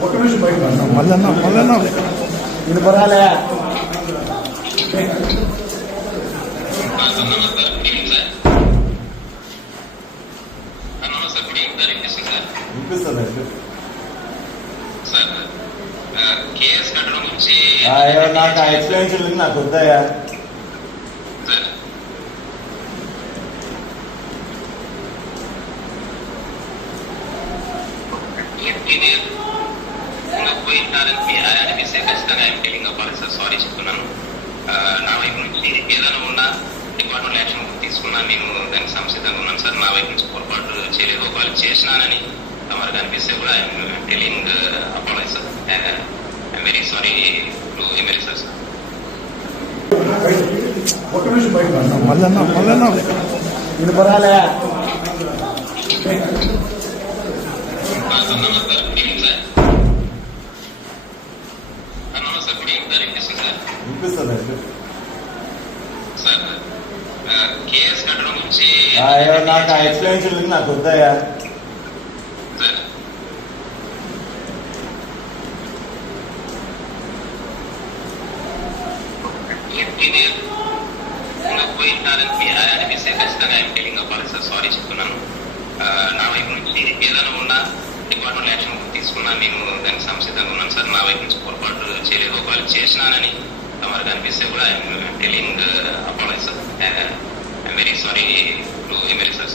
ఒక్క నిమిషం బయట రా. మల్లన్న ఇది వినపరాలే నాకు ఆ ఎక్స్ప్లెనేషన్ నాకు వద్దాయా సార్ పోయింటారని మీ అనిపిస్తే ఖచ్చితంగా ఐఎమ్ టెలింగ్ అవ్వాలి సార్ సారీ చెప్తున్నాను. ఆ, నా వైపు నుంచి ఏదైనా ఉన్నా డిపార్ట్మెంట్ యాక్షన్ తీసుకున్నాను నేను దానికి సంసిద్ధంగా ఉన్నాను సార్. నా వైపు నుంచి పొరపాటు చేయలేదు. ఒకవేళ చేసినానని తమరికి అనిపిస్తే కూడా I'm telling apologise sir I'm very sorry to MLA sir sir వినిపిస్తుంది సార్ కేఎస్ కట్టడం గురించి అయ్యో నాకు ఆ ఎక్స్ప్లెనేషన్ నాకు వద్దాయా సార్. ఇది ఇంకా పోయింటారని మీ అనిపిస్తే ఖచ్చితంగా ఐఎమ్ టెలింగ్ అవ్వాలి సార్? సారీ చెప్తున్నాను. ఆ, నా వైపు నుంచి ఏదైనా ఉన్నా డిపార్ట్మెంట్ యాక్షన్ తీసుకున్నాను నేను దానికి సంసిద్ధంగా ఉన్నాను సార్. నా వైపు నుంచి పొరపాటు చేయలేదు చేసినానని తమరు కనిపిస్తే కూడా I'm telling apology sir I'm very sorry to MLA sir